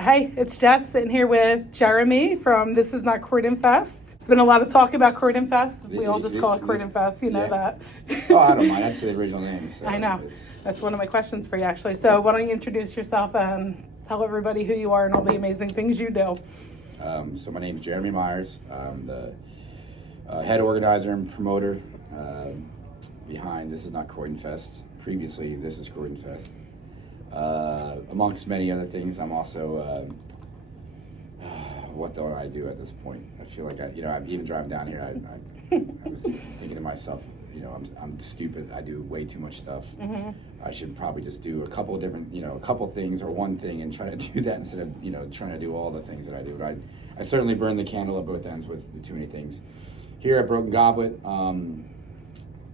Hey, it's Jess sitting here with Jeremy from This Is Not Croydon Fest. It's been a lot of talk about Croydon Fest. We all just call it Croydon Fest, you know that. Oh, I don't mind. That's the original name. So I know. That's one of my questions for you, actually. So why don't you introduce yourself and tell everybody who you are and all the amazing things you do. So my name is Jeremy Myers. I'm the head organizer and promoter behind This Is Not Croydon Fest. Previously, This Is Croydon Fest. Amongst many other things, I'm also, what do I do at this point? I feel like I'm even driving down here, I was thinking to myself, I'm stupid. I do way too much stuff. Mm-hmm. I should probably just do a couple of different, a couple of things or one thing and try to do that instead of, trying to do all the things that I do. But I certainly burn the candle at both ends with too many things. Here at Broken Goblet,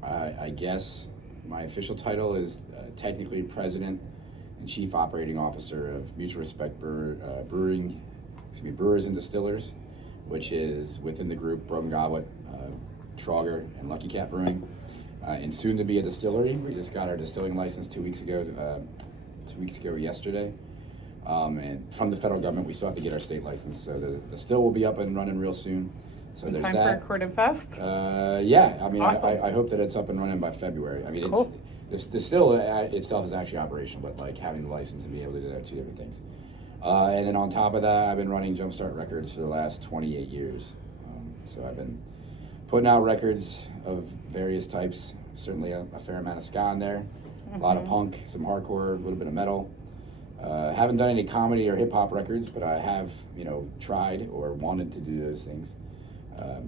I guess my official title is technically President and Chief Operating Officer of Mutual Respect Brewers and Distillers, which is within the group Broken Goblet, Trauger, and Lucky Cat Brewing, and soon to be a distillery. We just got our distilling license 2 weeks ago yesterday. And from the federal government, we still have to get our state license. So the still will be up and running real soon. So there's time that. For Croydon Fest? Yeah, I mean, awesome. I hope that it's up and running by February. I mean, cool. The still itself is actually operational, but like having the license and being able to do that are two different things. And then on top of that, I've been running Jumpstart Records for the last 28 years. So I've been putting out records of various types, certainly a fair amount of ska in there, a lot of punk, some hardcore, a little bit of metal. Haven't done any comedy or hip hop records, but I have, tried or wanted to do those things.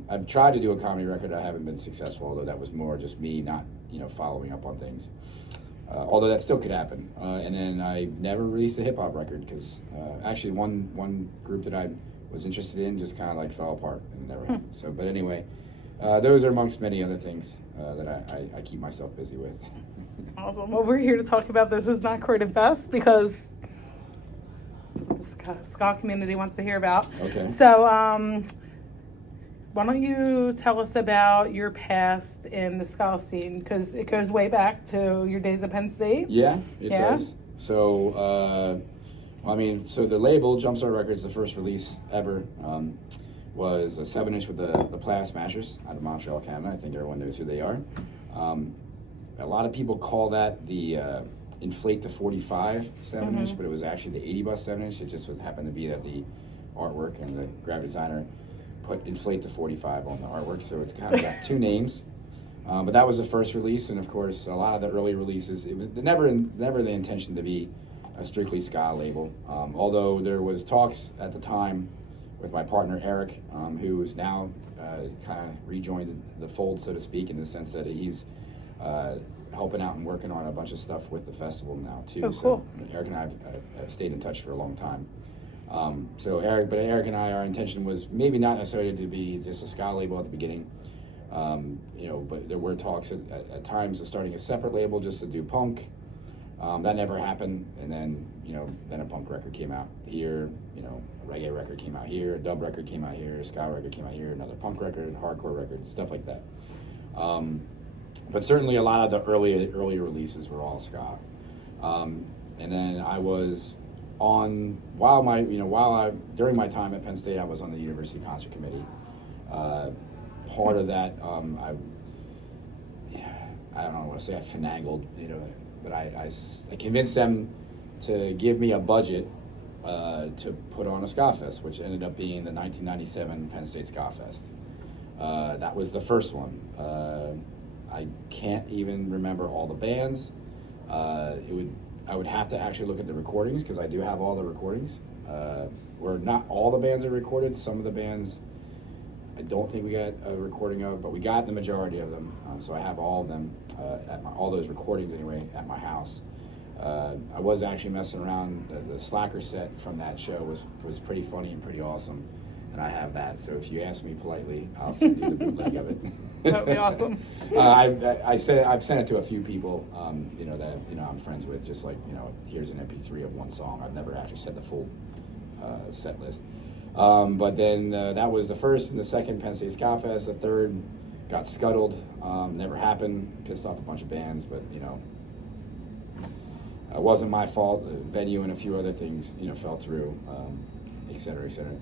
I've tried to do a comedy record. I haven't been successful, although that was more just me not, following up on things. Although that still could happen. And then I never released a hip hop record because actually one group that I was interested in just kind of like fell apart and never happened. So, but anyway, those are amongst many other things that I keep myself busy with. Awesome. Well, we're here to talk about This Is Not Croydon Fest because that's what the ska community wants to hear about. Okay. So, why don't you tell us about your past in the ska scene? Because it goes way back to your days at Penn State. Yeah, it does. So, so the label, Jumpstart Records, the first release ever, was a 7-inch with the Plaid Smashers out of Montreal, Canada. I think everyone knows who they are. A lot of people call that the Inflate the 45 7-inch, but it was actually the 80 bus 7-inch. It just happened to be that the artwork and the graphic designer put Inflate the 45 on the artwork, so it's kind of got two names. But that was the first release, and of course, a lot of the early releases, it was never the intention to be a strictly ska label. Although there was talks at the time with my partner Eric, who is now kind of rejoined the fold, so to speak, in the sense that he's helping out and working on a bunch of stuff with the festival now too. Oh, cool. So Eric and I have stayed in touch for a long time. Eric and I, our intention was maybe not necessarily to be just a ska label at the beginning, but there were talks at times of starting a separate label just to do punk. That never happened, and then then a punk record came out here, a reggae record came out here, a dub record came out here, a ska record came out here, another punk record, hardcore record, stuff like that. But certainly a lot of the early releases were all ska. And then I was during my time at Penn State, I was on the University Concert Committee. Part of that, I don't know what to say, I finagled, but I convinced them to give me a budget to put on a ska fest, which ended up being the 1997 Penn State Ska Fest. That was the first one. I can't even remember all the bands. I would have to actually look at the recordings because I do have all the recordings. Where not all the bands are recorded. Some of the bands I don't think we got a recording of, but we got the majority of them. So I have all of them, all those recordings anyway, at my house. I was actually messing around. The Slacker set from that show was pretty funny and pretty awesome, and I have that. So if you ask me politely, I'll send you the bootleg of it. That would be awesome. I've sent it to a few people, that I'm friends with. Just like here's an MP3 of one song. I've never actually set the full set list. But then that was the first and the second Penn State Ska Fest. The third got scuttled. Never happened. Pissed off a bunch of bands, but It wasn't my fault. The venue and a few other things, fell through, et cetera, et cetera.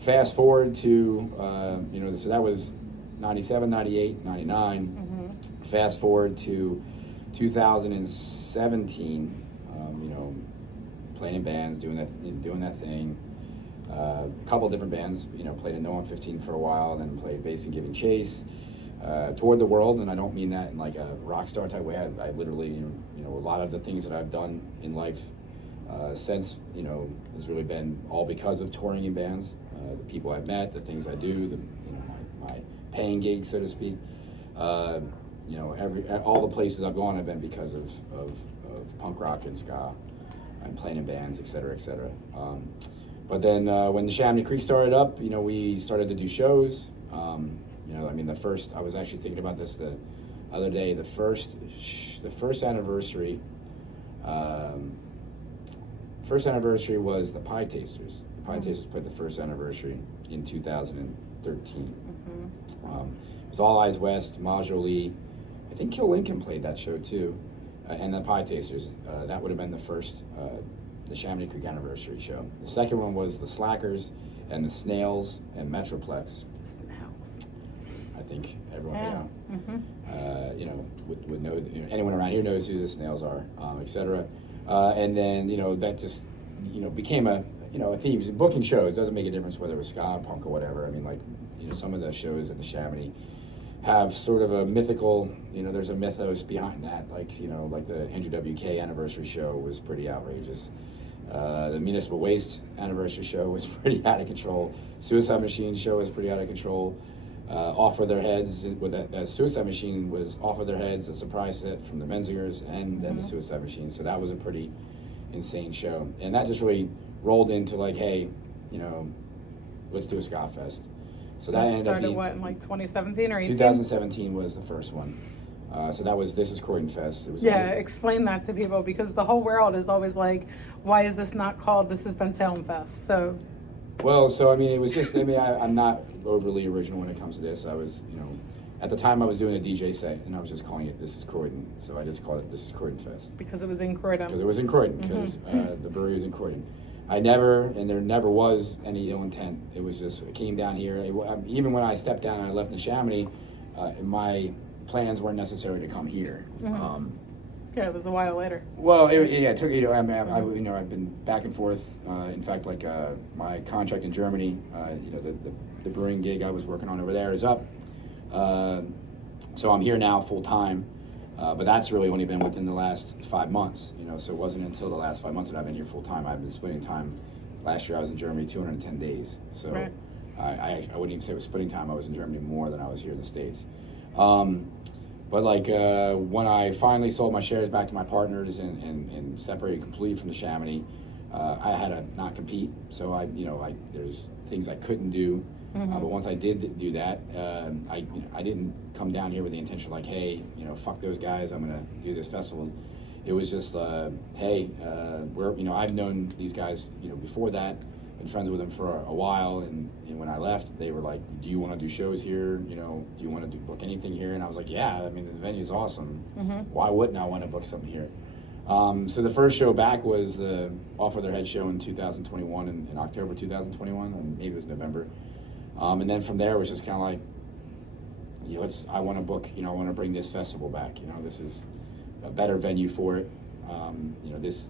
Fast forward to, so that was 97, 98, 99. Mm-hmm. Fast forward to 2017, playing in bands, doing that thing. A couple different bands, played in No 115 for a while, then played bass and Giving Chase. Toured the world, and I don't mean that in like a rock star type way. I literally, a lot of the things that I've done in life since, has really been all because of touring in bands. The people I've met, the things I do, my paying gigs, so to speak. All the places I've gone have been because of punk rock and ska and playing in bands, et cetera, et cetera. But then when the Chamonix Creek started up, we started to do shows. The first, I was actually thinking about this the other day, the first anniversary was the Pie Tasters. The Pie Tasters played the first anniversary in 2013. Mm-hmm. It was All Eyes West, Majoli. I think LlNK played that show too, and the Pie Tasters. That would have been the first, the Chamonix Creek anniversary show. The second one was the Slackers and the Snails and Metroplex. Snails. I think everyone, would know. Anyone around here knows who the Snails are, et cetera. And then that just became a theme. Booking shows doesn't make a difference whether it was ska, punk, or whatever. Some of the shows at the Chamonix have sort of a mythical, there's a mythos behind that. Like the Andrew WK anniversary show was pretty outrageous. The Municipal Waste anniversary show was pretty out of control. Suicide Machine show was pretty out of control. Off with Their Heads, with that Suicide Machine was Off with Their Heads, a surprise set from the Menzingers, and then the Suicide Machine. So that was a pretty insane show. And that just really rolled into like, hey, let's do a ska fest. So that ended up being, in like 2017 or 18? 2017 was the first one. So that was This Is Croydon Fest. It was explain that to people, because the whole world is always like, why is this not called This Is Bensalem Fest? So. Well, it was just, I'm not overly original when it comes to this. I was, at the time I was doing a DJ set, and I was just calling it This Is Croydon. So I just called it This Is Croydon Fest. Because it was in Croydon. Because it was in Croydon, because the brewery was in Croydon. There never was any ill intent. It was just, it came down here. Even when I stepped down and I left in Chamonix, my plans weren't necessary to come here. Mm-hmm. It was a while later. Well, it took, I've been back and forth. In fact, like my contract in Germany, the brewing gig I was working on over there is up. So I'm here now full time, but that's really only been within the last 5 months. So it wasn't until the last 5 months that I've been here full time. I've been splitting time. Last year I was in Germany 210 days. So right. I wouldn't even say it was splitting time. I was in Germany more than I was here in the States. But when I finally sold my shares back to my partners and separated completely from the Chamonix, I had to not compete. So there's things I couldn't do. But once I did do that, I didn't come down here with the intention like, hey, fuck those guys, I'm gonna do this festival. It was just, hey, I've known these guys, before that, been friends with them for a while, and when I left, they were like, do you want to do shows here? Do you want to book anything here? And I was like, yeah, the venue's awesome. Why wouldn't I want to book something here? So the first show back was the Off With Their Head show in 2021, in October 2021, and maybe it was November. And then from there, it was just kind of like, I want to book, I want to bring this festival back. This is a better venue for it. This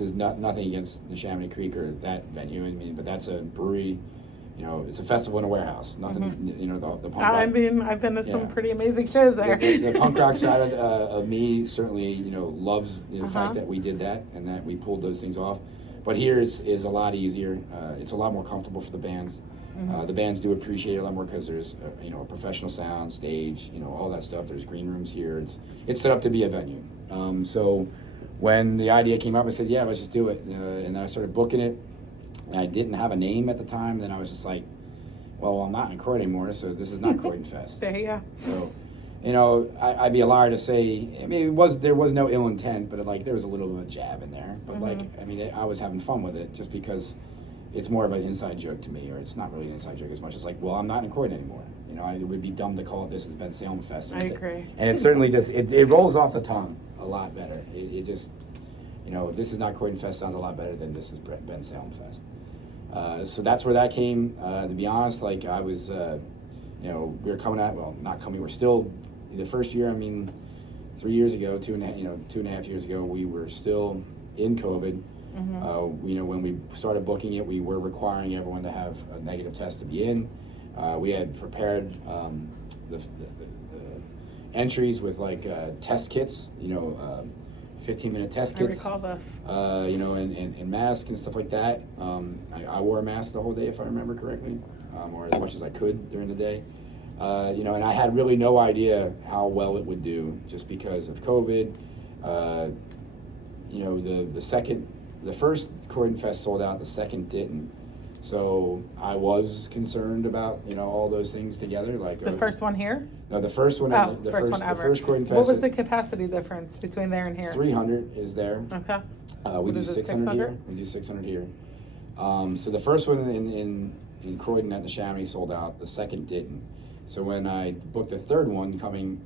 is nothing against the Chamonix Creek or that venue. But that's a brewery. It's a festival in a warehouse. Nothing. The punk rock. I've been to some pretty amazing shows there. The punk rock side of me certainly, loves the fact that we did that and that we pulled those things off. But here is a lot easier. It's a lot more comfortable for the bands. The bands do appreciate it a lot more because there's a professional sound, stage, all that stuff. There's green rooms here. It's set up to be a venue. So when the idea came up, I said, yeah, let's just do it. And then I started booking it. And I didn't have a name at the time. Then I was just like, well, I'm not in Croydon anymore, so this is not Croydon Fest. There you go. So, I'd be a liar to say, there was no ill intent, but there was a little bit of a jab in there. But I was having fun with it just because it's more of an inside joke to me, or it's not really an inside joke as much as I'm not in Croydon anymore. It would be dumb to call it This Is Bensalem Fest. I agree. And it certainly just, it rolls off the tongue a lot better. It just, this is Not Croydon Fest sounds a lot better than this is Bensalem Fest. So that's where that came. To be honest, like I was, we were coming at, well, not coming, we're still, the first year, 3 years ago, 2.5 years ago, we were still in COVID. When we started booking it, we were requiring everyone to have a negative test to be in. We had prepared the entries with like test kits, 15-minute test kits. I recall this. And masks and stuff like that. I wore a mask the whole day, if I remember correctly, or as much as I could during the day. And I had really no idea how well it would do just because of COVID. The first Croydon Fest sold out, the second didn't. So I was concerned about, all those things together. Like The first one here? No, the first one. The first one ever. The first Croydon Fest. What was the capacity difference between there and here? 300 is there. Okay. We do 600 here. We do 600 here. So the first one in Croydon at the Chamonix sold out. The second didn't. So when I booked the third one coming,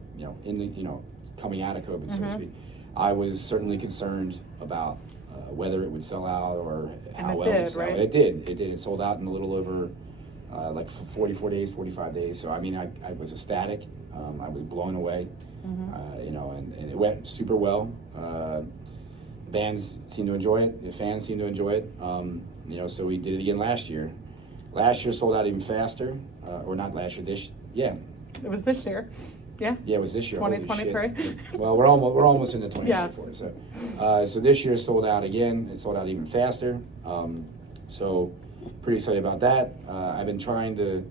coming out of COVID, so to speak, I was certainly concerned about whether it would sell out or how well it would sell. Right? It did. It sold out in a little over 44 days, 45 days. So I was ecstatic. I was blown away. And it went super well. Bands seemed to enjoy it. The fans seemed to enjoy it. So we did it again last year. Last year sold out even faster, or not last year. It was this year. Yeah. Yeah, it was this year. 2023. Well, we're almost into 2024. Yes. So this year sold out again. It sold out even faster. So pretty excited about that. I've been trying to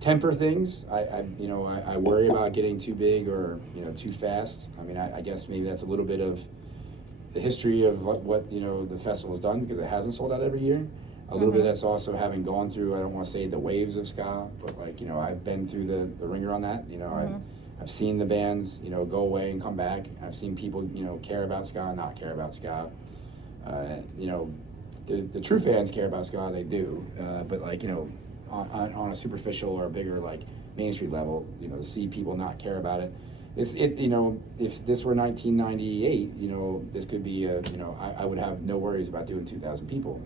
temper things. I worry about getting too big or too fast. I guess maybe that's a little bit of the history of what the festival's done, because it hasn't sold out every year. A little bit of that's also having gone through, I don't want to say the waves of ska, but I've been through the ringer on that. I've seen the bands, go away and come back. I've seen people, care about ska and not care about ska. The true fans care about ska, they do. But on a superficial or a bigger Main Street level, to see people not care about it. If this were 1998, this could be I would have no worries about doing 2,000 people.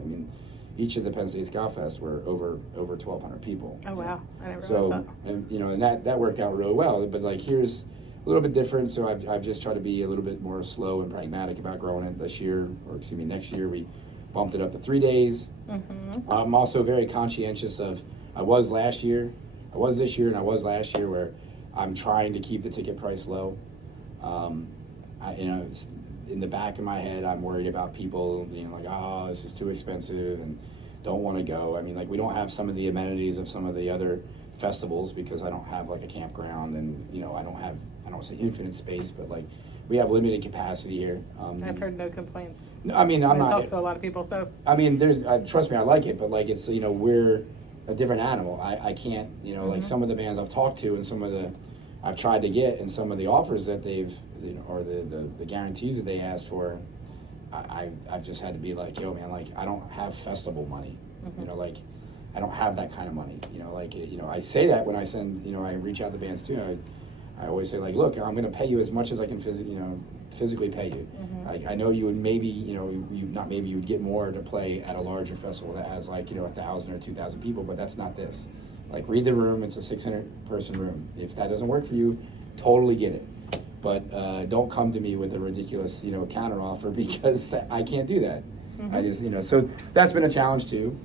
Each of the Penn State Ska Fest were over 1,200 people. Oh wow, I never realized that. And that worked out really well. But here's a little bit different. So I've just tried to be a little bit more slow and pragmatic about growing it next year. We bumped it up to 3 days. I'm also very conscientious of. I was this year, and I was last year, where I'm trying to keep the ticket price low. In the back of my head, I'm worried about people being like, oh, this is too expensive and don't want to go. We don't have some of the amenities of some of the other festivals, because I don't have a campground, and I don't say infinite space, but we have limited capacity here. I've heard no complaints. I'm not. I talked to a lot of people, so. There's trust me, I like it, but it's we're a different animal. I can't some of the bands I've talked to and some of the I've tried to get, and some of the offers that they've or the guarantees that they asked for, I've just had to be like, yo man, I don't have festival money. I don't have that kind of money. I say that when I send, I reach out to bands too. I always say look, I'm going to pay you as much as I can physically pay you. I know you would maybe, you would get more to play at a larger festival that has 1,000 or 2,000 people, but that's not this. Read the room, it's a 600-person room. If that doesn't work for you, totally get it. But don't come to me with a ridiculous, counter offer, because I can't do that. I just, so that's been a challenge too,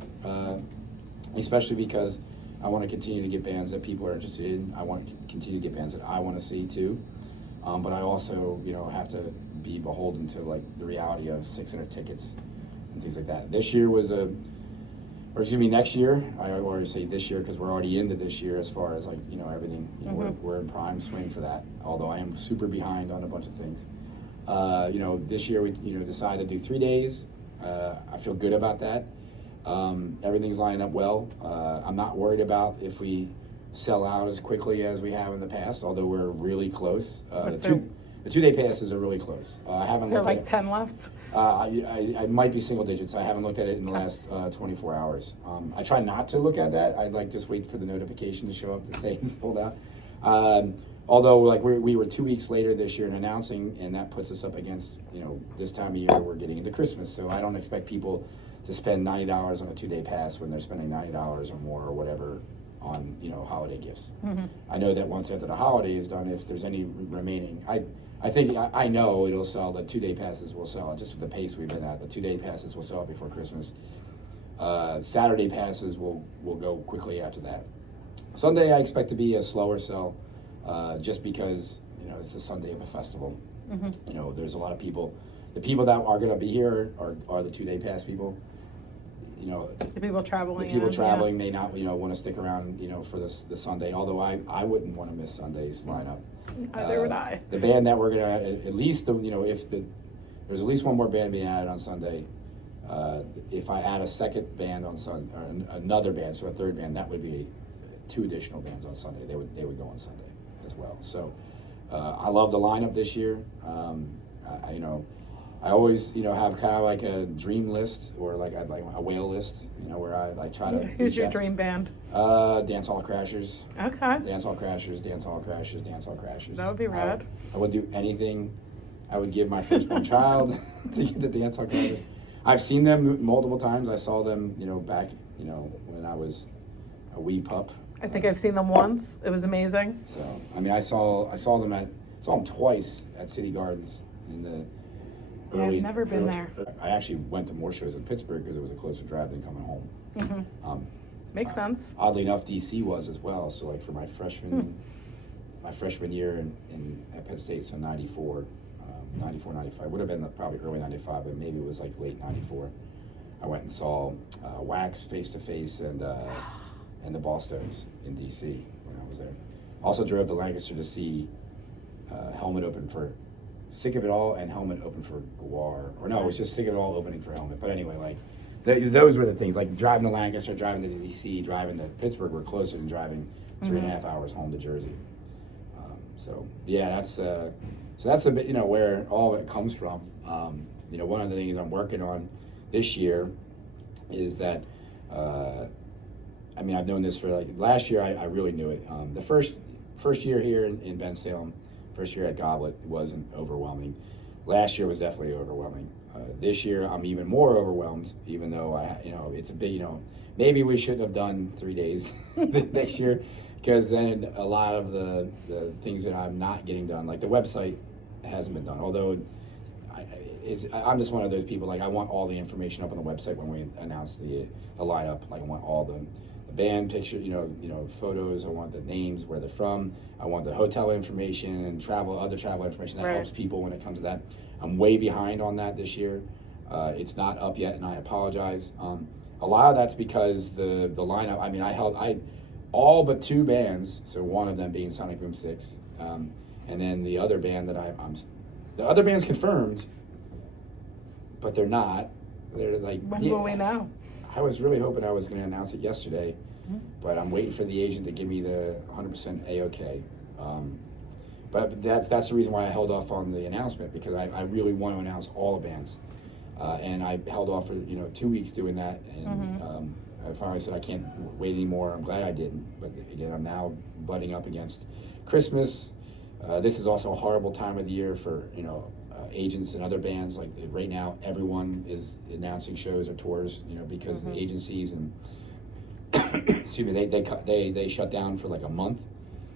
especially because I want to continue to get bands that people are interested in. I want to continue to get bands that I want to see too. But I also, have to be beholden to the reality of 600 tickets and things like that. This year was next year. I always say this year because we're already into this year as far as everything. We're in prime swing for that. Although I am super behind on a bunch of things. This year we decided to do 3 days. I feel good about that. Everything's lining up well. I'm not worried about if we sell out as quickly as we have in the past, although we're really close. The 2 day passes are really close. I haven't. Is there 10 left? I might be single digits. I haven't looked at it in the last 24 hours. I try not to look at that. I'd just wait for the notification to show up to say it's sold out. although like we were 2 weeks later this year in announcing, and that puts us up against, you know, this time of year we're getting into Christmas. So I don't expect people to spend $90 on a 2-day pass when they're spending $90 or more or whatever on, you know, holiday gifts. I know that once after the holiday is done, if there's any remaining, I think I know it'll sell. The 2-day passes will sell just with the pace we've been at. The 2-day passes will sell before Christmas. Saturday passes will go quickly after that. Sunday I expect to be a slower sell, just because, you know, it's the Sunday of a festival. You know, there's a lot of people. The people that are going to be here are the 2-day pass people. You know, The people traveling. the people traveling may not, you know, want to stick around, you know, for the Sunday. Although I wouldn't want to miss Sunday's lineup. Neither would I. The band that we're gonna at least, you know, if there's at least one more band being added on Sunday. If I add a second band on Sunday, or another band, so a third band, that would be 2 additional bands on Sunday. They would go on Sunday as well. So I love the lineup this year. You know, I always, you know, have kind of like a dream list, or like I'd like a whale list, you know, where I like try to. Who's your dream band? Dance Hall Crashers. Okay. Dance Hall Crashers. Dance Hall Crashers. Dance Hall Crashers. That would be rad. I would do anything. I would give my firstborn child to get the Dance Hall Crashers. I've seen them multiple times. I saw them, you know, back, you know, when I was a wee pup. I think I've seen them once. It was amazing. So I mean, I saw them twice at City Gardens in the. Yeah, I've never been there. I actually went to more shows in Pittsburgh because it was a closer drive than coming home. Makes sense. Oddly enough, DC was as well. So like for my freshman year at Penn State, so 94, 95, would have been probably early 95, but maybe it was like late 94. I went and saw Wax face to face and the Ballstones in DC when I was there. Also drove to Lancaster to see Helmet open for Sick of It All and Helmet open for Guar. Or no, it was just Sick of It All opening for Helmet. But anyway, like those were the things. Like driving to Lancaster, driving to DC, driving to Pittsburgh were closer than driving 3.5 hours home to Jersey. So yeah, that's a bit, you know, where all of it comes from. You know, one of the things I'm working on this year is that I mean, I've known this for like last year. I really knew it. The first year here in Bensalem. First year at Goblet wasn't overwhelming. Last year was definitely overwhelming. This year I'm even more overwhelmed, even though you know, it's a big, you know, maybe we shouldn't have done 3 days next year, because then a lot of the things that I'm not getting done, like the website hasn't been done. Although I'm just one of those people, like I want all the information up on the website when we announce the lineup. Like I want all the band picture, you know, photos. I want the names, where they're from. I want the hotel information and other travel information that helps people when it comes to that. I'm way behind on that this year. It's not up yet, and I apologize. A lot of that's because the lineup. I mean, I all but 2 bands. So one of them being Sonic Boom 6, and then the other band that the other band's confirmed, but they're not. They're like. When will we know? I was really hoping I was going to announce it yesterday, but I'm waiting for the agent to give me the 100% A-OK. But that's the reason why I held off on the announcement, because I really want to announce all the bands, and I held off for 2 weeks doing that, and I finally said I can't wait anymore. I'm glad I didn't, but again, I'm now butting up against Christmas. This is also a horrible time of the year for agents and other bands. Like right now, everyone is announcing shows or tours, because the agencies and excuse me, they shut down for like a month.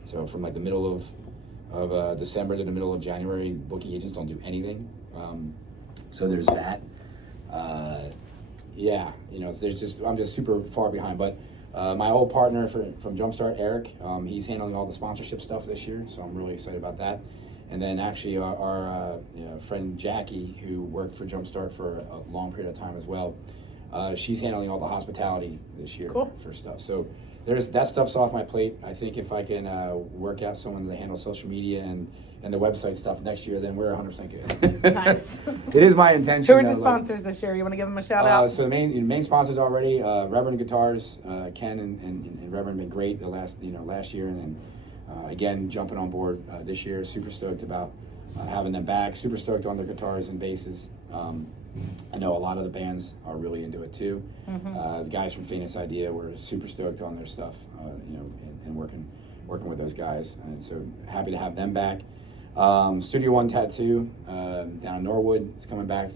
So from like the middle of December to the middle of January, booking agents don't do anything. So there's that. I'm just super far behind. But my old partner from Jumpstart, Eric, he's handling all the sponsorship stuff this year, so I'm really excited about that. And then actually our friend Jackie, who worked for Jumpstart for a long period of time as well, she's handling all the hospitality this year for stuff. So that stuff's off my plate. I think if I can work out someone to handle social media and the website stuff next year, then we're 100% good. Nice. It is my intention. Who are the sponsors this year? You want to give them a shout out? So the main sponsors already, Reverend Guitars, Ken and Reverend been great the last year, and then again jumping on board this year. Super stoked about having them back. Super stoked on their guitars and basses. I know a lot of the bands are really into it too. The guys from Famous Idea were super stoked on their stuff, and working with those guys, and so happy to have them back. Studio One Tattoo down in Norwood is coming back,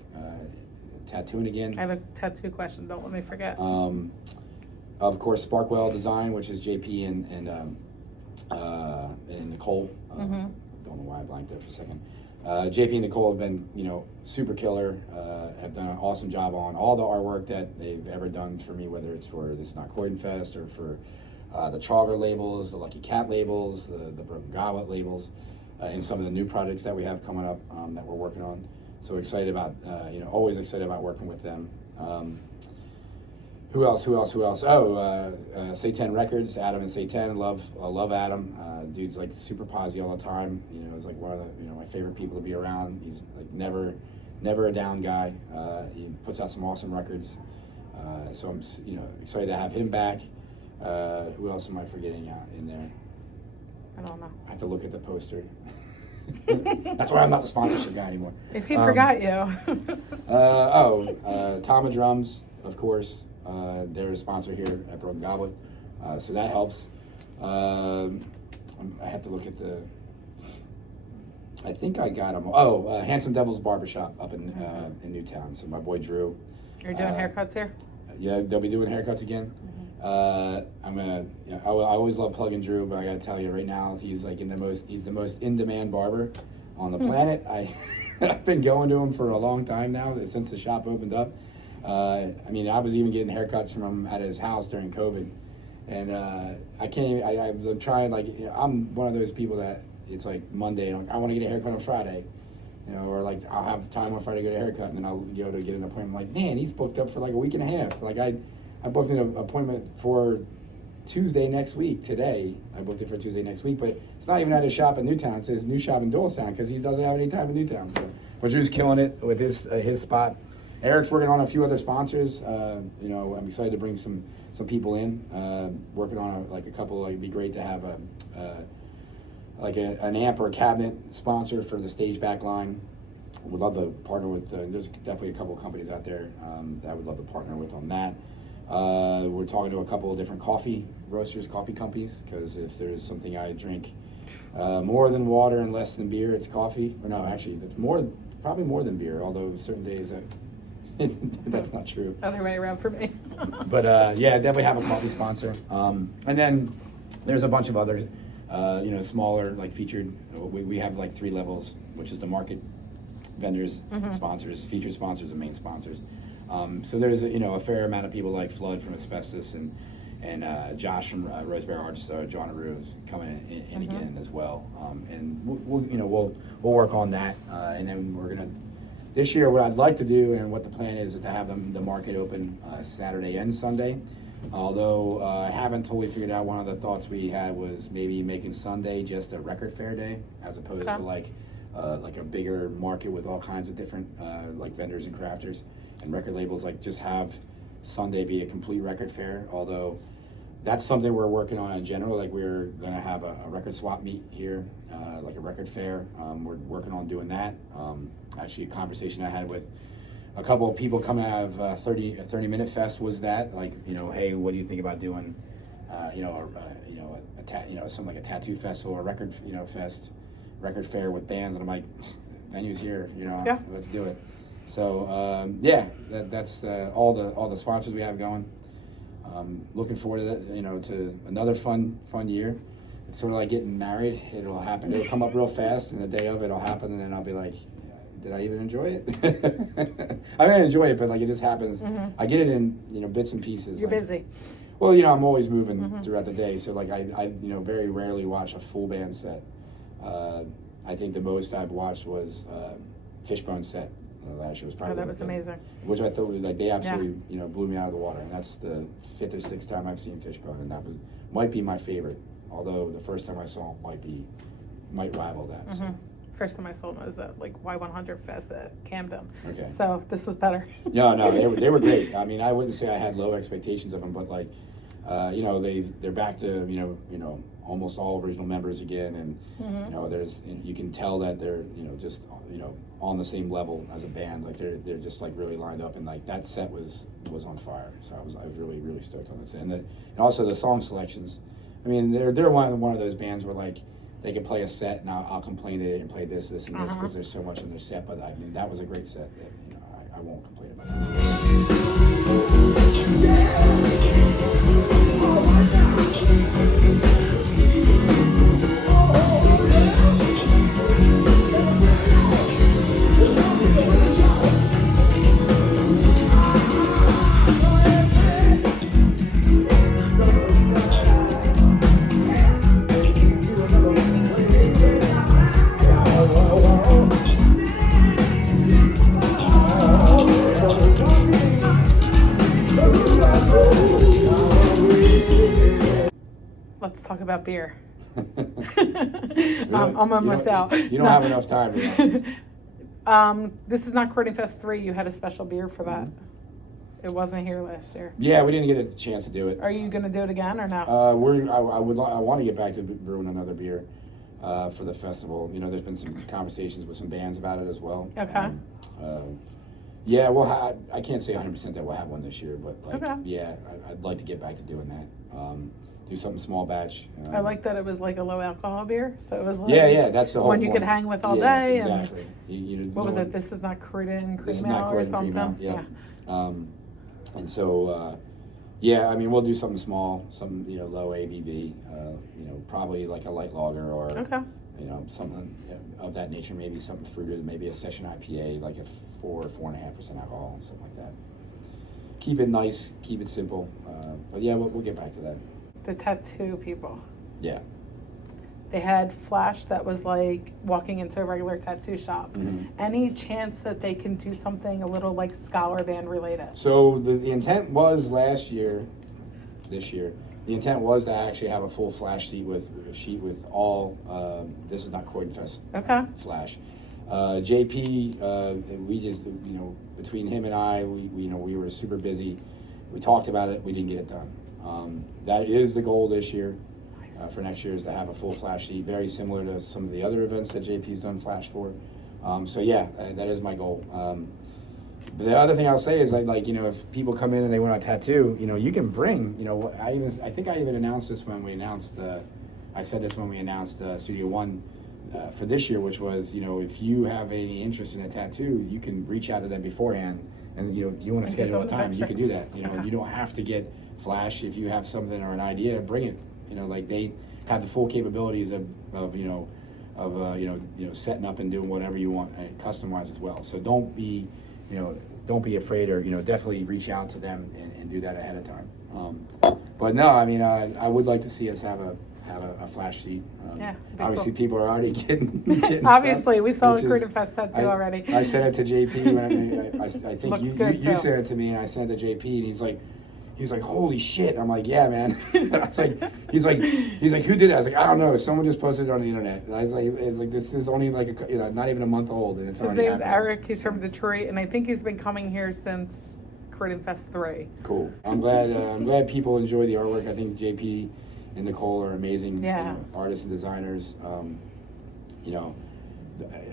tattooing again. I have a tattoo question. Don't let me forget. Of course, Sparkwell Design, which is JP and Nicole. Don't know why I blanked there for a second. JP and Nicole have been, super killer. Have done an awesome job on all the artwork that they've ever done for me, whether it's for this Not Croydon Fest or for the Trogger labels, the Lucky Cat labels, the Broken Goblet labels, and some of the new projects that we have coming up that we're working on. So excited about, always excited about working with them. Who else? Oh, Say 10 Records, Adam and Say 10. Love Adam. Dude's like super posy all the time. He's like one of the, my favorite people to be around. He's like never a down guy. He puts out some awesome records. So I'm, excited to have him back. Who else am I forgetting out in there? I don't know. I have to look at the poster. That's why I'm not the sponsorship guy anymore. If he forgot you. Tama Drums, of course. They're a sponsor here at Broken Goblet, so that helps. I have to look at I think I got them. Handsome Devil's Barbershop up in Newtown. So my boy Drew. You're doing haircuts here? Yeah, they'll be doing haircuts again. I'm gonna. I always love plugging Drew, but I gotta tell you right now, he's like he's the most in-demand barber on the planet. I've been going to him for a long time now, since the shop opened up. I was even getting haircuts from him at his house during COVID, and I can't even. I'm trying, I'm one of those people that it's like Monday, and I want to get a haircut on Friday, or like I'll have time on Friday to go to a haircut, and then I'll go to get an appointment. Like, man, he's booked up for like a week and a half. Like I booked an appointment for Tuesday next week. Today, I booked it for Tuesday next week, but it's not even at his shop in Newtown. It's his new shop in Doylestown because he doesn't have any time in Newtown. So, but Drew's killing it with his spot. Eric's working on a few other sponsors. I'm excited to bring some people in. Working on a couple. It'd be great to have an amp or a cabinet sponsor for the stage back line. Would love to partner with. There's definitely a couple of companies out there that I would love to partner with on that. We're talking to a couple of different coffee roasters, coffee companies, because if there's something I drink more than water and less than beer, it's coffee. Or no, actually, it's probably more than beer. Although certain days that's not true. Other way around for me. But definitely have a coffee sponsor. And then there's a bunch of other, smaller featured. We have 3 levels, which is the market vendors, sponsors, featured sponsors, and main sponsors. So there's a fair amount of people like Flood from Asbestos and Josh from Roseberry Arts, John Aru is coming in again as well. And we'll work on that, and then we're gonna. This year, what I'd like to do and what the plan is to have the market open Saturday and Sunday. Although I haven't totally figured out, one of the thoughts we had was maybe making Sunday just a record fair day, as opposed to like a bigger market with all kinds of different vendors and crafters and record labels. Just have Sunday be a complete record fair. Although that's something we're working on in general. We're going to have a record swap meet here, a record fair. We're working on doing that. Actually, a conversation I had with a couple of people coming out of a 30-minute fest was that, hey, what do you think about doing, something like a tattoo festival or record, fest, record fair with bands? And I'm like, venue's here, let's do it. So that's all the sponsors we have going. Looking forward to that, to another fun year. It's sort of like getting married. It'll happen. It'll come up real fast, and the day of it'll happen, and then I'll be like, did I even enjoy it? I mean, I enjoy it, but it just happens. I get it in bits and pieces. You're busy. Well, I'm always moving throughout the day, so I very rarely watch a full band set. I think the most I've watched was Fishbone set. Last year was probably that was amazing. Which I thought was they absolutely blew me out of the water, and that's the 5th or 6th time I've seen Fishbone, and that might be my favorite. Although the first time I saw him might rival that. So. First time I saw them was at Y100 Fest at Camden. Okay. So this was better. No, they were great. I mean, I wouldn't say I had low expectations of them, but they're back to almost all original members again, and there's you can tell that they're just on the same level as a band. They're just really lined up, and that set was on fire. So I was really stoked on that set, and also the song selections. I mean, they're one of those bands where like they can play a set, and I'll complain they didn't play this, and this, because there's so much in their set. But I mean, that was a great set. That, you know, I won't complain about Let's talk about beer. Really? I'm almost out. You don't have enough time. This is Not Croydon Fest 3. You had a special beer for that. It wasn't here last year. Yeah, we didn't get a chance to do it. Are you going to do it again or no? I want to get back to brewing another beer for the festival. You know, there's been some conversations with some bands about it as well. Okay. Yeah, I can't say 100% that we'll have one this year, but like, yeah, I'd like to get back to doing that. Do something small batch. I like that it was like a low alcohol beer, so it was like that's the whole one you point. could hang with all day. Exactly. What was it? This is not Croydon This is cream not ale or Croydon something. cream ale. Yeah. And so, yeah, I mean, we'll do something small, some low ABV. You know, probably like a light lager or you know, something of that nature. Maybe something fruited, maybe a session IPA, like a 4 or 4.5% alcohol, something like that. Keep it nice, keep it simple. But yeah, we'll get back to that. The tattoo people. Yeah. They had flash that was like walking into a regular tattoo shop. Any chance that they can do something a little like scholar band related? So the intent was this year, the intent was to actually have a full flash sheet with all, This Is Not Croydon Fest flash. JP, we just, between him and I, we were super busy. We talked about it, we didn't get it done. That is the goal this year. For next year is to have a full flash sheet, very similar to some of the other events that JP's done flash for. So yeah, that is my goal. But the other thing I'll say is like if people come in and they want a tattoo, you can bring, I think I even announced this when we announced I said this when we announced Studio One for this year, which was, if you have any interest in a tattoo, you can reach out to them beforehand, and do you want to schedule a time? You can do that. You don't have to get flash. If you have something or an idea, bring it. Like they have the full capabilities of setting up and doing whatever you want and customize as well. So don't be afraid, or definitely reach out to them and do that ahead of time. But no, I mean I would like to see us have a flash sheet. Obviously, people are already getting obviously, stuff, we saw a Croydon Fest tattoo already. I sent it to JP. I think you sent it to me, and I sent it to JP, and he's like, holy shit. I'm like, yeah, man. He's like, who did that? I was like, I don't know. Someone just posted it on the internet. I was like, it's like, this is only like not even a month old, and it's His already name's happening. Eric. He's from Detroit, and I think he's been coming here since Croydon Fest 3. Cool. I'm glad people enjoy the artwork. I think JP and Nicole are amazing artists and designers.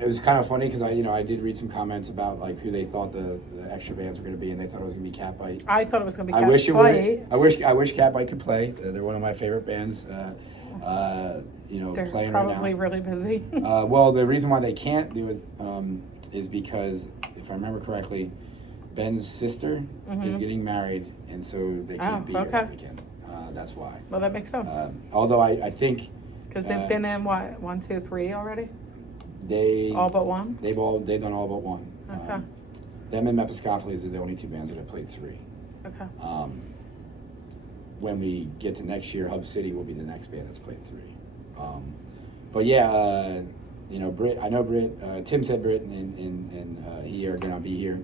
It was kind of funny because I did read some comments about like who they thought the extra bands were going to be, and they thought it was going to be Catbite. I thought it was going to be Catbite. I wish Catbite could play. They're one of my favorite bands. They're playing probably right really busy. now. Well, the reason why they can't do it is because, if I remember correctly, Ben's sister is getting married, and so they can't be here that weekend. That's why. Well, that makes sense. Although I think because they've been in what 1, 2, 3 already. All but one. They've done all but one. Okay. Them and Mepiscopheles are the only 2 bands that have played 3. Okay. When we get to next year, Hub City will be the next band that's played 3. But yeah, Britt. I know Britt. Tim said Britt and he are gonna be here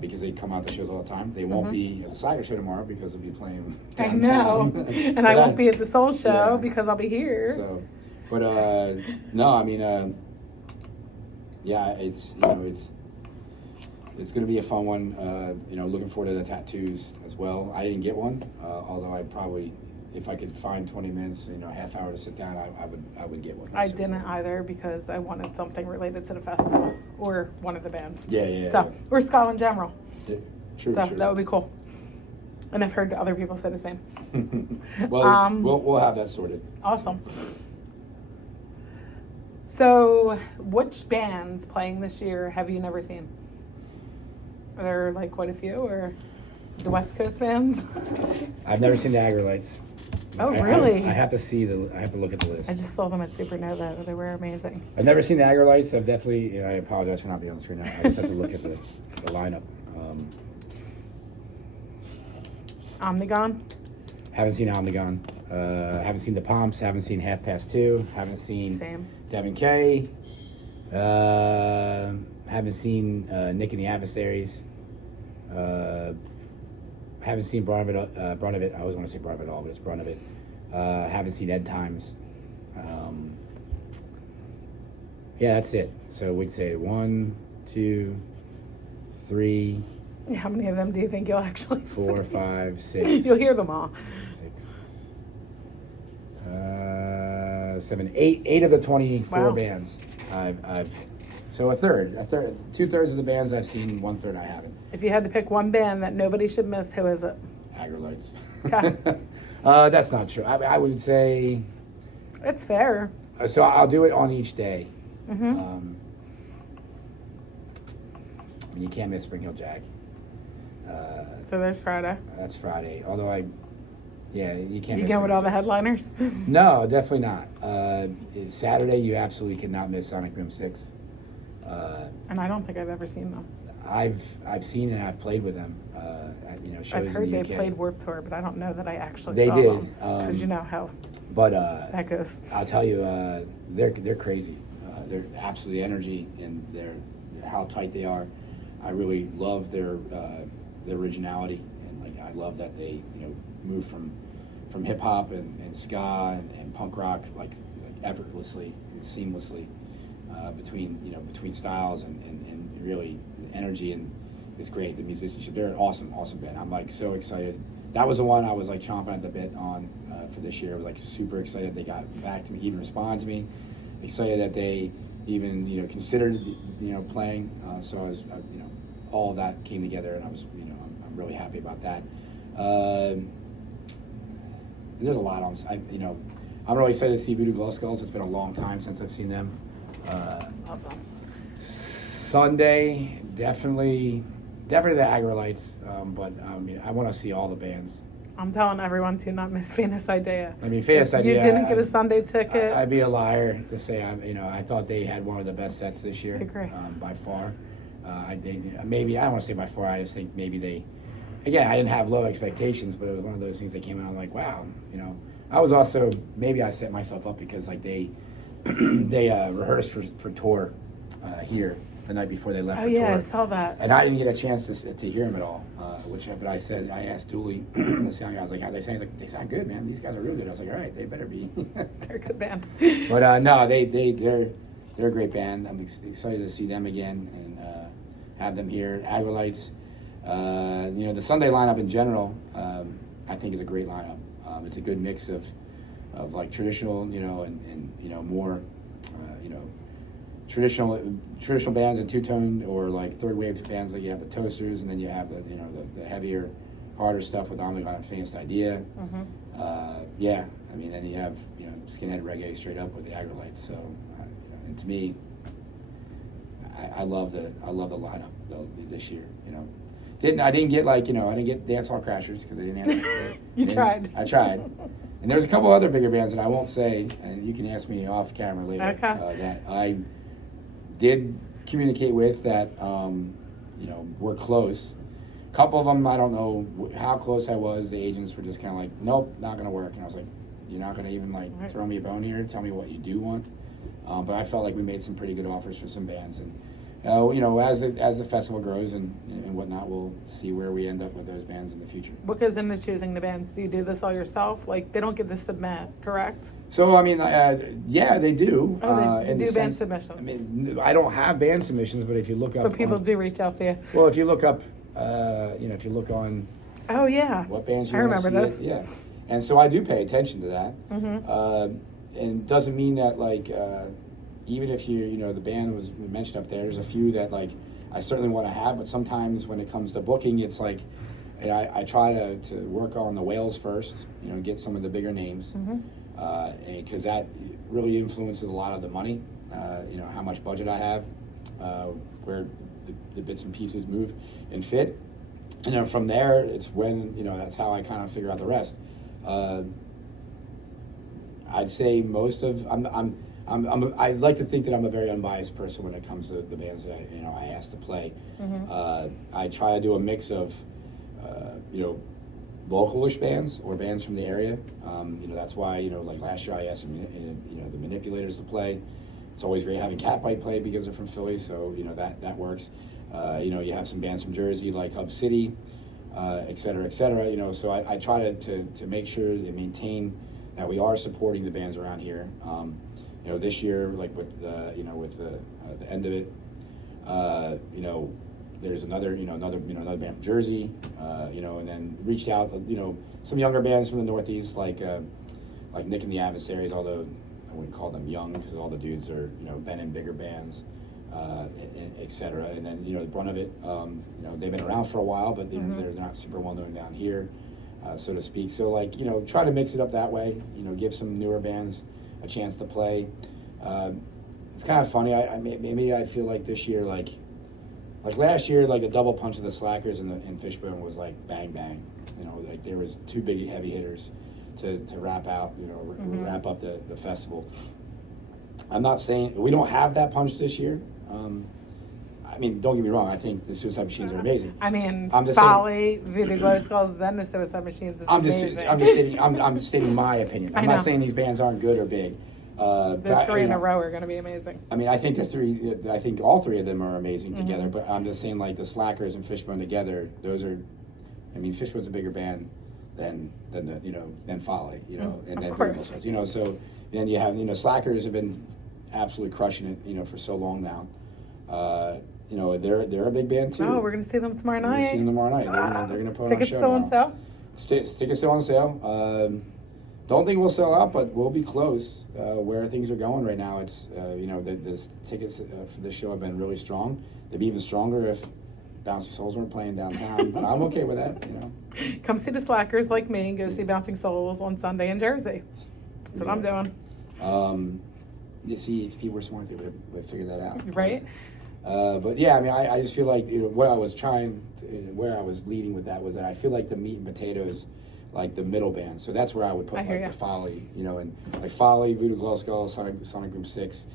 because they come out to shows all the time. They won't be at the Slacker show tomorrow because they'll be playing downtown. I know, and I won't be at the Soul show because I'll be here. So, but no, I mean, yeah, it's going to be a fun one. Looking forward to the tattoos as well. I didn't get one, although I probably, if I could find 20 minutes, a half hour to sit down, I would get one. I didn't either because I wanted something related to the festival or one of the bands. Yeah. So, or Ska in general. True. So that would be cool. And I've heard other people say the same. Well, we'll have that sorted. Awesome. So, which bands playing this year have you never seen? Are there like quite a few, or the West Coast bands? I've never seen the Agrolites. Oh, really? I have to see I have to look at the list. I just saw them at Supernova. They were amazing. I've never seen the Agrolites. I've definitely. I apologize for not being on the screen now. I just have to look at the lineup. Omnigon? Haven't seen Omnigon. Haven't seen the Pomps. Haven't seen Half Past Two. Haven't seen Same. LlNK. Haven't seen Nick and the Adversaries. Haven't seen Brunavit. I always want to say Brunavit all, but it's Brunavit. Haven't seen Ed Times. Yeah, that's it. So we'd say 1, 2, 3, How many of them do you think you'll actually 4, see? 5, 6. You'll hear them all. 6, 7, 8 of the 24 Wow. bands. So a third, 2/3 of the bands I've seen, 1/3 I haven't. If you had to pick one band that nobody should miss, who is it? Agrolites. Okay. That's not true. I would say. It's fair. So I'll do it on each day. Mm-hmm. You can't miss Spring Hill Jack. So there's Friday. That's Friday. Although you can't. You miss going Spring with Hill all the Jack. headliners? No, definitely not. Saturday, you absolutely cannot miss Sonic Boom 6. And I don't think I've ever seen them. I've seen and I've played with them. At, shows I've heard in the they UK. played Warped Tour, but I don't know that I actually They saw did, them. Because you know how But that goes. I'll tell you, they're crazy. They're absolutely energy and how tight they are. I really love their originality, and like I love that they move from hip hop and ska and punk rock like effortlessly and seamlessly between styles and really the energy, and it's great. The musicianship, they're an awesome band. I'm like so excited. That was the one I was like chomping at the bit on for this year. I was like super excited they got back to me, even responded to me. Excited that they even considered playing. So I was all of that came together, and I was I'm really happy about that. And there's a lot on. I'm really excited to see Voodoo Glow Skulls. It's been a long time since I've seen them. Love them. Sunday, definitely the Agrolites, but I want to see all the bands. I'm telling everyone to not miss Venus Idea. I mean, Venus If Idea. you didn't get a Sunday ticket. I'd be a liar to say I thought they had one of the best sets this year. I agree. By far. I don't want to say by far. I just think maybe they. Again, I didn't have low expectations, but it was one of those things that came out like, wow, I was also maybe I set myself up because like they rehearsed for tour here the night before they left. Oh for yeah, tour. I saw that. And I didn't get a chance to hear them at all. But I asked Dooley, the sound guy, I was like, how they sound? He's like, they sound good, man. These guys are really good. I was like, all right, they better be. They're a good band. But no, they're a great band. I'm excited to see them again and have them here. Agrolites, the Sunday lineup in general, I think is a great lineup. It's a good mix of like traditional, and more, traditional bands and two-tone or like third wave bands. Like you have the Toasters, and then you have the heavier, harder stuff with Omnigon and Advanced Idea. Mm-hmm. Then you have skinhead reggae straight up with the Agrolites. So, and to me, I love the lineup this year. I didn't get Dance Hall Crashers because they didn't answer. You tried. I tried. And there's a couple other bigger bands that I won't say, and you can ask me off camera later. Okay. That I did communicate with that, were close. A couple of them, I don't know how close I was. The agents were just kind of like, nope, not going to work. And I was like, you're not going to even like throw me a bone here? Tell me what you do want. But I felt like we made some pretty good offers for some bands. And, as the festival grows and whatnot, we'll see where we end up with those bands in the future. What goes into choosing the bands? Do you do this all yourself? Like, they don't get to submit, correct? So, yeah, they do. Oh, they in the do band sense- submissions. I don't have band submissions, but if you look up... But people do reach out to you. Well, if you look up, if you look on Oh, yeah. what bands you I want to remember see this. yeah. And so I do pay attention to that. Mm-hmm. And it doesn't mean that, even if the band we mentioned up there's a few that, I certainly want to have, but sometimes when it comes to booking, it's like, and I try to work on the whales first, get some of the bigger names, because that really influences a lot of the money, how much budget I have, where the bits and pieces move and fit. And then from there, it's when, that's how I kind of figure out the rest. I'd say most of, I like to think that I'm a very unbiased person when it comes to the bands that I ask to play. I try to do a mix of, localish bands or bands from the area. That's why, like last year I asked the Manipulators to play. It's always great having Catbite play because they're from Philly, so that works. You have some bands from Jersey like Hub City, et cetera, et cetera. So I try to make sure to maintain that we are supporting the bands around here. This year, like with the end of it, there's another band from Jersey, and then reached out, some younger bands from the Northeast, like Nick and the Adversaries, although I wouldn't call them young because all the dudes are, been in bigger bands, et cetera. And then, the brunt of it, they've been around for a while, but they're not super well known down here, so to speak. So try to mix it up that way, give some newer bands a chance to play. It's kind of funny. Maybe I feel like this year, like last year, like the double punch of the Slackers and Fishbone was like bang bang. Like there was two big heavy hitters to wrap out, wrap up the festival. I'm not saying we don't have that punch this year. Don't get me wrong. I think the Suicide Machines are amazing. Folly, Voodoo Glow Skulls, then the Suicide Machines is amazing. I'm just stating my opinion. I'm not saying these bands aren't good or big. Those three in a row are going to be amazing. I think all three of them are amazing together. But I'm just saying, like the Slackers and Fishbone together, those are. Fishbone's a bigger band than Folly, and then course. So then you have Slackers have been absolutely crushing it, for so long now. They're a big band too. Oh, we're going to see them tomorrow night. We're going to see them tomorrow night. They're going to put on a show. Tickets still on sale? Tickets still on sale. Don't think we'll sell out, but we'll be close. Where things are going right now, it's the tickets for this show have been really strong. They'd be even stronger if Bouncing Souls weren't playing downtown, but I'm okay with that. Come see the Slackers like me and go see Bouncing Souls on Sunday in Jersey. That's what I'm doing. You see, if people were smart, they would figure that out. Right. But yeah, I just feel like what I was where I was leading with that was that I feel like the meat and potatoes, like the middle band. So that's where I would put the Folly, and like Folly, Voodoo Glow Skulls, Sonic Boom 6,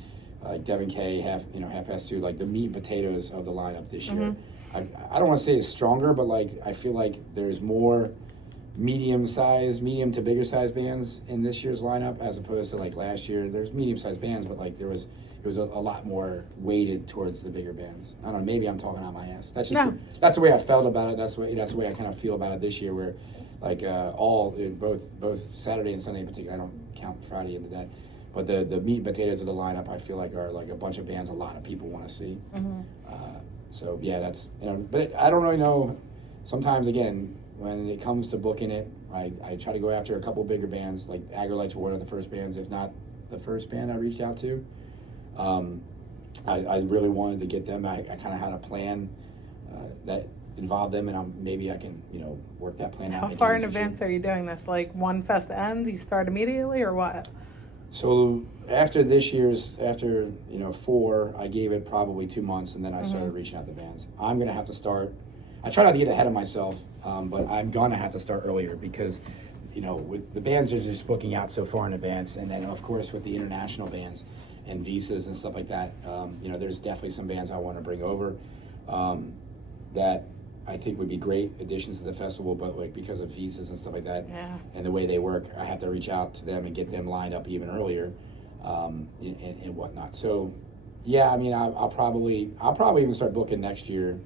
Devin K, half past 2, like the meat and potatoes of the lineup this year. I don't want to say it's stronger, but I feel like there's more medium to bigger size bands in this year's lineup as opposed to last year. There's medium sized bands, but it was a lot more weighted towards the bigger bands. I don't know, maybe I'm talking out my ass. That's just that's the way I felt about it. That's the way I kind of feel about it this year, where both Saturday and Sunday in particular, I don't count Friday into that, but the meat and potatoes of the lineup I feel like are like a bunch of bands a lot of people want to see. So yeah, that's but I don't really know. Sometimes again, when it comes to booking it, I try to go after a couple bigger bands. Like Agrolites were one of the first bands, if not the first band I reached out to. I really wanted to get them. I kind of had a plan that involved them, and maybe I can work that plan out. How far in advance are you doing this? Like one fest ends, you start immediately, or what? So after this year's, 4, I gave it probably 2 months, and then I started reaching out to bands. I'm gonna have to start. I try not to get ahead of myself, but I'm gonna have to start earlier because, with the bands are just booking out so far in advance, and then of course with the international bands and visas and stuff like that, there's definitely some bands I want to bring over that I think would be great additions to the festival, but because of visas and stuff like that, and the way they work, I have to reach out to them and get them lined up even earlier, and whatnot. So, yeah, I'll probably even start booking next year.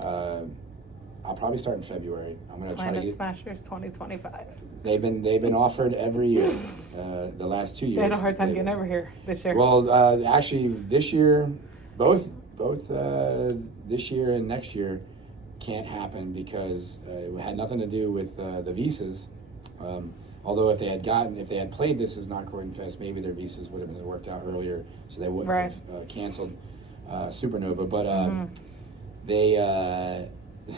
I'll probably start in February. I'm gonna try to get Smashers 2025. They've been offered every year, the last 2 years. They had a hard time getting over here this year. Well, actually, this year, both this year and next year can't happen because it had nothing to do with the visas. Although if they had played this as Not Croydon Fest, maybe their visas would have been worked out earlier, so they wouldn't have canceled Supernova. But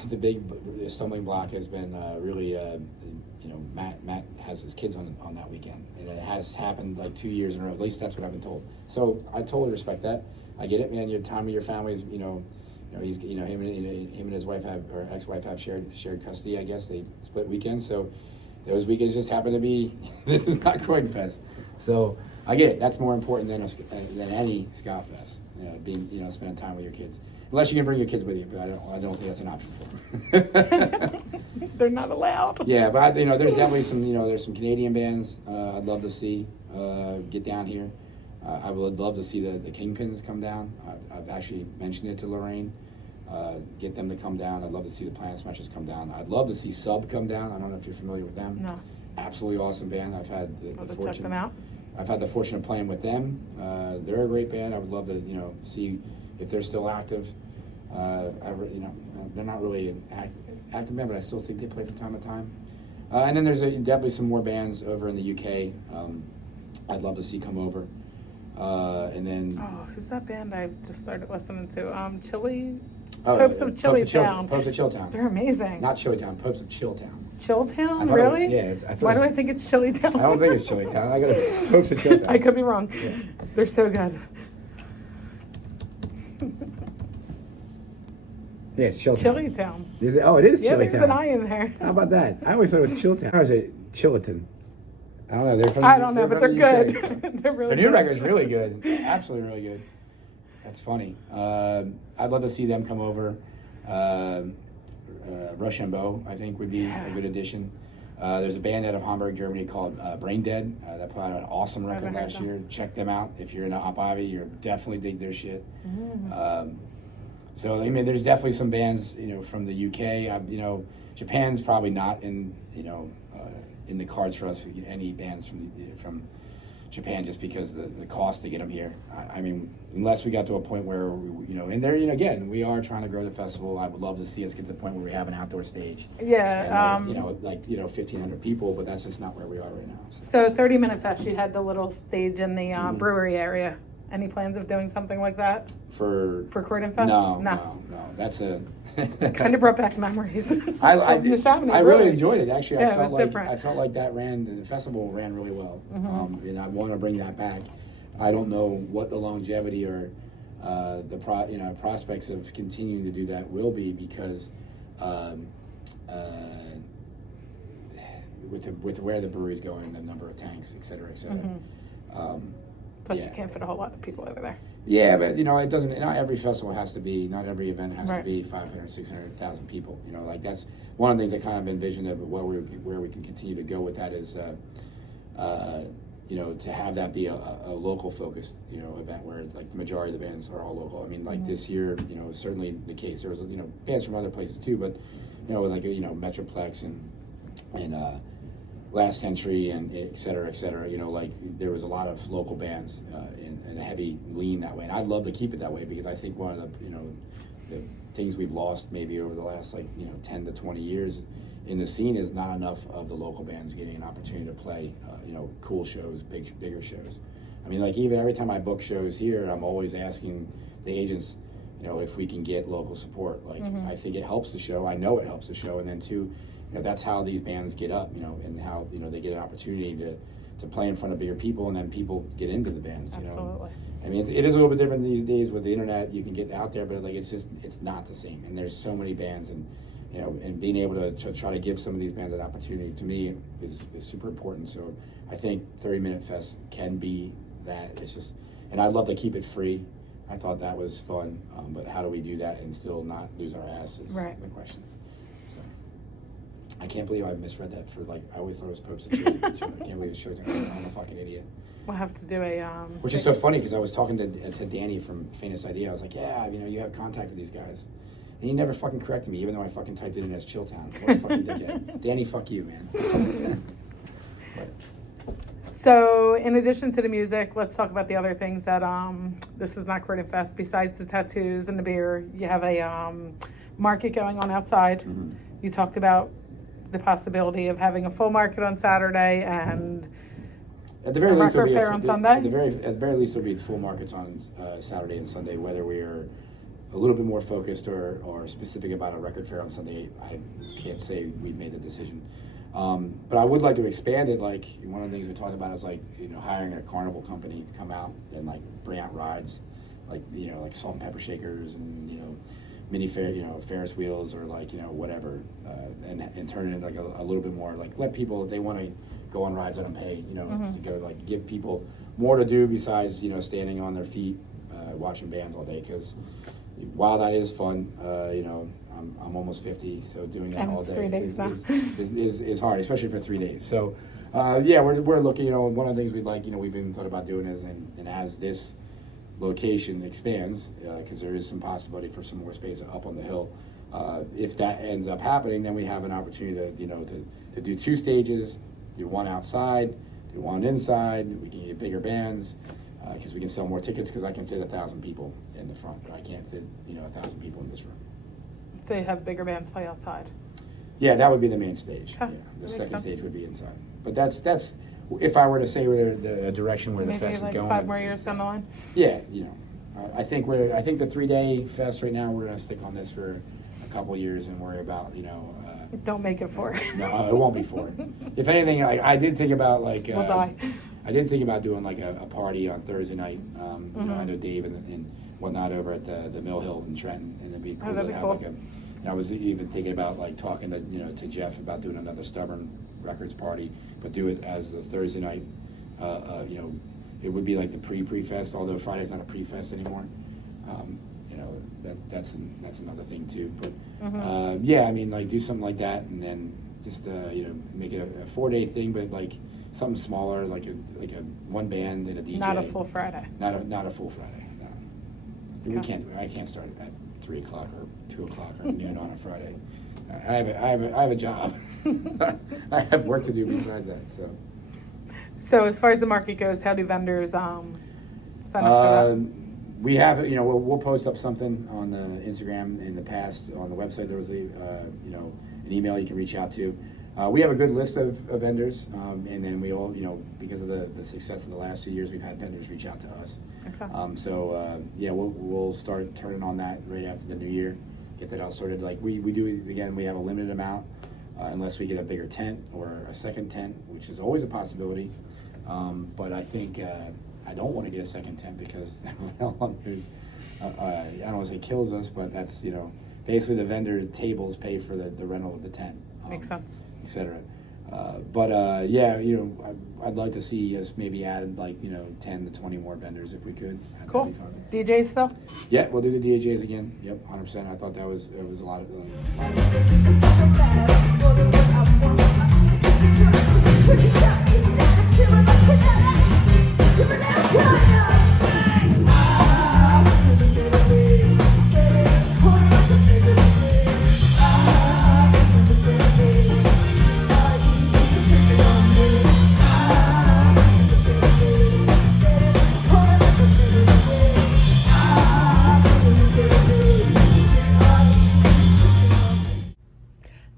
the big stumbling block has been really, Matt has his kids on that weekend, and it has happened like 2 years in a row. At least that's what I've been told. So I totally respect that. I get it, man. Your time with your family is, he's, him and his wife have, or ex-wife have shared custody. I guess they split weekends, so those weekends just happen to be. This is not Croydon Fest, so I get it. That's more important than any Ska Fest. Spending time with your kids. Unless you can bring your kids with you, but I don't think that's an option for them. They're not allowed. Yeah, but there's definitely some, there's some Canadian bands I'd love to see get down here. I would love to see the Kingpins come down. I've actually mentioned it to Lorraine. Get them to come down. I'd love to see the Planet Smashers come down. I'd love to see Sub come down. I don't know if you're familiar with them. No. Absolutely awesome band. I've had the fortune. Check them out. I've had the fortune of playing with them. They're a great band. I would love to, see if they're still active. They're not really an active band, but I still think they play from time to time. And then there's definitely some more bands over in the UK. I'd love to see come over. And then who's that band I just started listening to? Popes of Chillytown. Popes of Chilltown. They're amazing. Not Chillytown, Popes of Chilltown. Chilltown, really? Why do I think it's Chillytown? I don't think it's Chillytown. I got Popes of Chilltown. I could be wrong. Yeah. They're so good. Yeah, it's Chilltown. Chillytown. Is it? Oh, it is Chillytown. Yeah, there's an I in there. How about that? I always thought it was Chilltown. Or is it Chilliton? I don't know. But they're good. They're really Their new good. record's really good. Absolutely really good. That's funny. I'd love to see them come over. Rochambeau, I think, would be a good addition. There's a band out of Hamburg, Germany called Brain Dead that put out an awesome record last year. Check them out. If you're in Abu Dhabi, you'll definitely dig their shit. So there's definitely some bands, from the UK. Japan's probably not in the cards for us. Any bands from Japan, just because the cost to get them here. Unless we got to a point where and there, again, we are trying to grow the festival. I would love to see us get to the point where we have an outdoor stage. Yeah. And 1,500 people, but that's just not where we are right now. So 30 Minutes actually had the little stage in the brewery area. Any plans of doing something like that for Croydon Fest? No. That's a it kind of brought back memories. I really really enjoyed it. Actually, yeah, I felt like the festival ran really well, and I want to bring that back. I don't know what the longevity or the prospects of continuing to do that will be, because with where the brewery's going, the number of tanks, et cetera, et cetera. Plus, you can't fit a whole lot of people over there. Yeah, but it doesn't. Not every festival has to be. Not every event has to be 500, 600,000 people. That's one of the things I kind of envisioned of where we can continue to go with that is, to have that be a local focused event where the majority of the bands are all local. This year, certainly the case. There was bands from other places too, but Metroplex and Last Century and et cetera, there was a lot of local bands and a heavy lean that way. And I'd love to keep it that way, because I think one of the things we've lost maybe over the last 10 to 20 years in the scene is not enough of the local bands getting an opportunity to play, cool shows, bigger shows. Even every time I book shows here, I'm always asking the agents, if we can get local support. I think it helps the show. I know it helps the show. And then too, that's how these bands get up, and how, they get an opportunity to play in front of bigger people, and then people get into the bands, Absolutely. It is a little bit different these days with the internet. You can get out there, but it's not the same. And there's so many bands, and and being able to try to give some of these bands an opportunity, to me, is super important. So I think 30-Minute Fest can be that. It's just, and I'd love to keep it free. I thought that was fun, but how do we do that and still not lose our ass is the question. So I can't believe I misread that I always thought it was Popes of Children. I can't believe it's Children. I'm a fucking idiot. We'll have to do a which is so funny, because I was talking to Danny from Famous Idea. I was like, yeah, you have contact with these guys. And he never fucking corrected me, even though I fucking typed it in as Chilltown. What a fucking dickhead. Danny, fuck you, man. So, in addition to the music, let's talk about the other things that this is Not Croydon Fest. Besides the tattoos and the beer, you have a market going on outside. Mm-hmm. You talked about the possibility of having a full market on Saturday and at the very least, fair on Sunday. At the very least, there'll be full markets on Saturday and Sunday, whether we are a little bit more focused or specific about a record fair on Sunday, I can't say we've made the decision. But I would like to expand it. Like one of the things we talked about is like, hiring a carnival company to come out and like bring out rides, like, like salt and pepper shakers and, mini fair, Ferris wheels or like, whatever, and turn it into like a little bit more, like let people, if they want to go on rides, let them pay, to go, like give people more to do besides, standing on their feet, watching bands all day. Because while that is fun, I'm almost 50, so doing that And all it's day 3 days now. is hard, especially for 3 days. So, we're looking. One of the things we'd like, we've even thought about doing is, and as this location expands, because there is some possibility for some more space up on the hill. If that ends up happening, then we have an opportunity to, to do 2 stages, do one outside, do one inside. We can get bigger bands. Because we can sell more tickets, because I can fit 1,000 people in the front, but I can't fit 1,000 people in this room. So you have bigger bands play outside. Yeah, that would be the main stage. Okay. Yeah, the Makes second sense. stage would be inside. But that's if I were to say where the direction where the Maybe fest like is going. 5 more years down the line. Yeah, I think the 3-day fest right now, we're gonna stick on this for a couple of years and worry about Don't make it 4. No, it won't be 4. If anything, I did think about like We'll die. I did think about doing like a party on Thursday night. I know Dave and whatnot over at the Mill Hill in Trenton, and it'd be cool that'd to be have cool. like and I was even thinking about like talking to Jeff about doing another Stubborn Records party, but do it as the Thursday night. It would be like the pre-fest, although Friday's not a pre-fest anymore. That's another thing too. But like do something like that, and then just make it a 4-day thing, but like something smaller, like a one band and a DJ. Not a full Friday. Not a full Friday. No. Okay. I can't start at 3 o'clock or 2 o'clock or noon on a Friday. I have a job. I have work to do besides that. So as far as the market goes, how do vendors sign up for that? We have, we'll post up something on the Instagram. In the past, on the website, there was an email you can reach out to. We have a good list of vendors, and then we all, because of the success of the last 2 years, we've had vendors reach out to us. Okay. We'll start turning on that right after the new year, get that all sorted. Like we do, again, we have a limited amount, unless we get a bigger tent or a second tent, which is always a possibility. But I think I don't want to get a second tent because there's, I don't want to say kills us, but that's, basically the vendor tables pay for the rental of the tent. Makes sense. Etc. I'd like to see us maybe add like 10 to 20 more vendors if we could. Cool. DJ stuff? Yeah, we'll do the DJs again. Yep, 100%. I thought that was a lot of.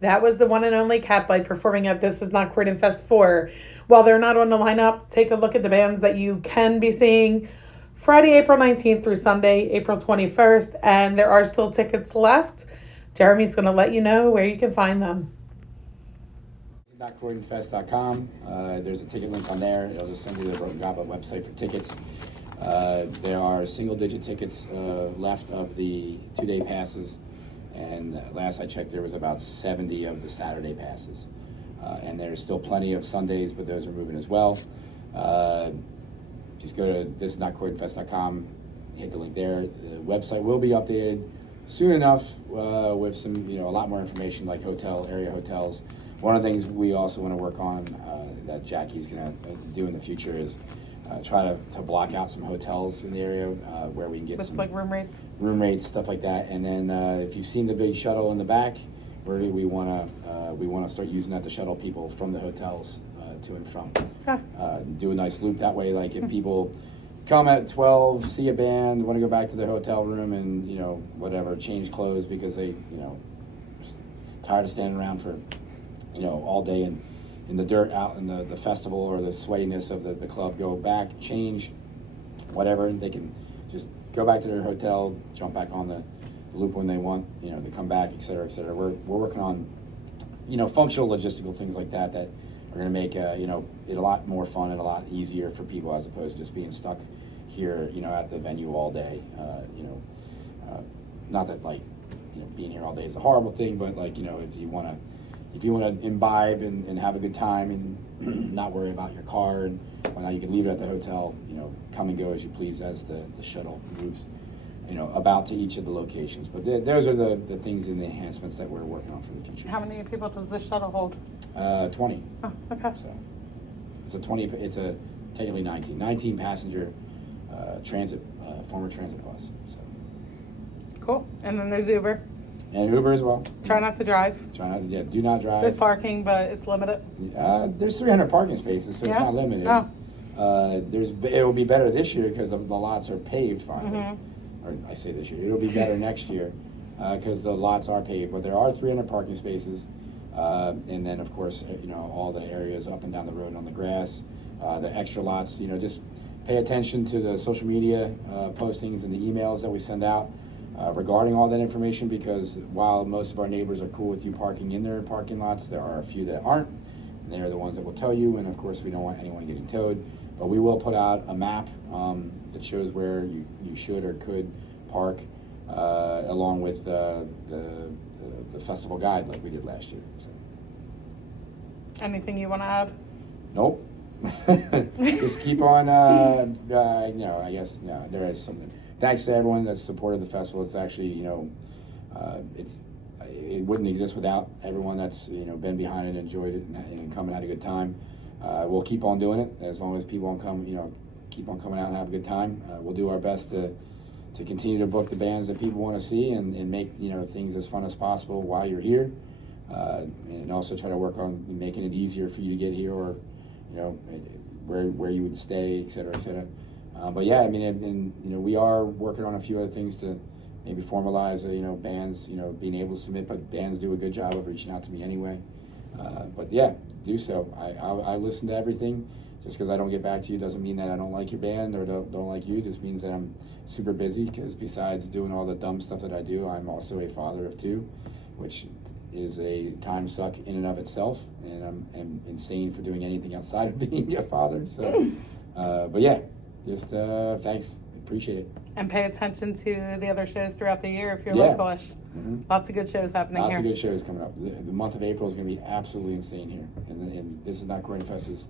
That was the one and only Catbite performing at This Is Not Croydon Fest 4. While they're not on the lineup, take a look at the bands that you can be seeing Friday, April 19th through Sunday, April 21st, and there are still tickets left. Jeremy's going to let you know where you can find them. NotCroydonFest.com. There's a ticket link on there. It'll just send you the drop-up website for tickets. There are single-digit tickets left of the 2-day passes. And last I checked, there was about 70 of the Saturday passes. And there's still plenty of Sundays, but those are moving as well. Just go to thisisnotcroydonfest.com, hit the link there. The website will be updated soon enough with some, a lot more information like area hotels. One of the things we also want to work on that Jackie's going to do in the future is try to block out some hotels in the area where we can get With some like room rates, stuff like that. And then if you've seen the big shuttle in the back, we want to start using that to shuttle people from the hotels to and from. Okay. Do a nice loop that way. Like if people come at 12, see a band, want to go back to their hotel room and whatever, change clothes because they just tired of standing around for all day in the dirt out in the festival or the sweatiness of the club, go back, change, whatever, and they can just go back to their hotel, jump back on loop when they want, to come back, et cetera, et cetera. We're working on, functional logistical things like that are going to make, it a lot more fun and a lot easier for people as opposed to just being stuck here, at the venue all day. Not that being here all day is a horrible thing, but if you want to imbibe and have a good time and not worry about your car, and now you can leave it at the hotel, come and go as you please as the shuttle moves, about to each of the locations. But those are the things and the enhancements that we're working on for the future. How many people does this shuttle hold? 20. Oh, okay. So it's a technically 19 passenger transit, former transit bus. So. Cool. And then there's Uber. And Uber as well. Try not to drive. Do not drive. There's parking, but it's limited. There's 300 parking spaces, so Yeah? it's not limited. Oh. It will be better this year because the lots are paved finally. Mm-hmm. Or I say this year. It'll be better next year because the lots are paved. But there are 300 parking spaces, and then of course all the areas up and down the road on the grass, the extra lots. Just pay attention to the social media postings and the emails that we send out. Regarding all that information, because while most of our neighbors are cool with you parking in their parking lots, there are a few that aren't. And they're the ones that will tell you, and of course we don't want anyone getting towed. But we will put out a map that shows where you should or could park, along with the festival guide like we did last year. So. Anything you want to add? Nope. Just keep on, I guess, there is something. Thanks to everyone that's supported the festival. It's actually, it wouldn't exist without everyone that's, been behind it, enjoyed it, and come and had a good time. We'll keep on doing it as long as people keep on coming out and have a good time. We'll do our best to continue to book the bands that people want to see and make, things as fun as possible while you're here. And also try to work on making it easier for you to get here or, where you would stay, et cetera, et cetera. But yeah, I mean, we are working on a few other things to maybe formalize, bands, being able to submit, but bands do a good job of reaching out to me anyway. But yeah, do so. I listen to everything. Just because I don't get back to you doesn't mean that I don't like your band or don't like you. It just means that I'm super busy because besides doing all the dumb stuff that I do, I'm also a father of 2, which is a time suck in and of itself. And I'm insane for doing anything outside of being a father. So, but yeah. Just thanks, appreciate it. And pay attention to the other shows throughout the year if you're Yeah. localish. Mm-hmm. Lots of good shows happening Lots here. of good shows coming up. The month of April is going to be absolutely insane here, and this is Not Croydon Fest is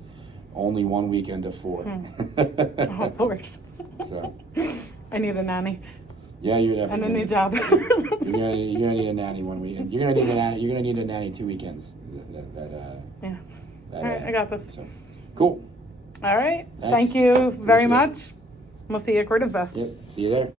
only one weekend of 4. Oh Lord! So I need a nanny yeah, you're and definitely a new job. You're gonna need a nanny one weekend. You're gonna need a nanny 2 weekends. Yeah. All right, I got this. So, cool. All right. Thanks. Thank you very Appreciate it. much. We'll see you at Croydon Fest. Yep. See you there.